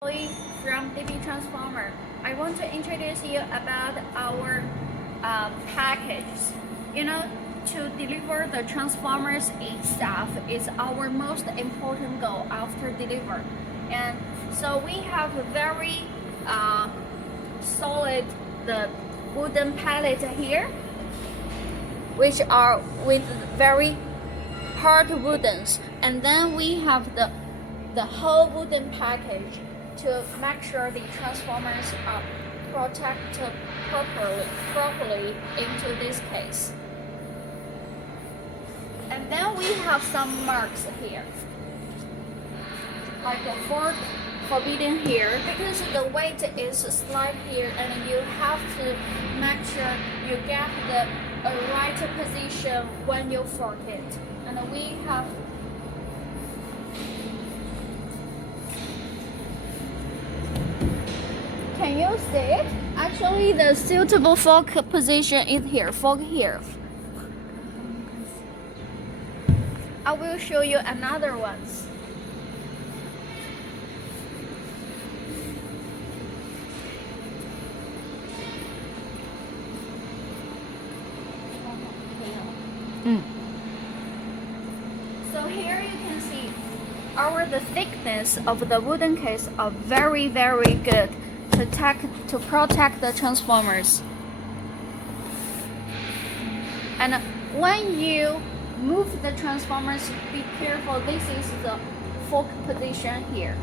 From DB Transformer. I want to introduce you about our package. You know, to deliver the transformers itself is our most important goal after deliver. And so we have a very solid the wooden pallet here, which are with very hard woodens, and then we have the whole wooden package to make sure the transformers are protected properly into this case. And then we have some marks here, like a fork forbidden here, because the weight is slight here, and you have to make sure you get the right position when you fork it. And we have Can you see it? Actually, the suitable fork position is here, fork here. I will show you another ones. So here you can see the thickness of the wooden case are very good to protect the transformers. And when you move the transformers, be careful, this is the fork position here.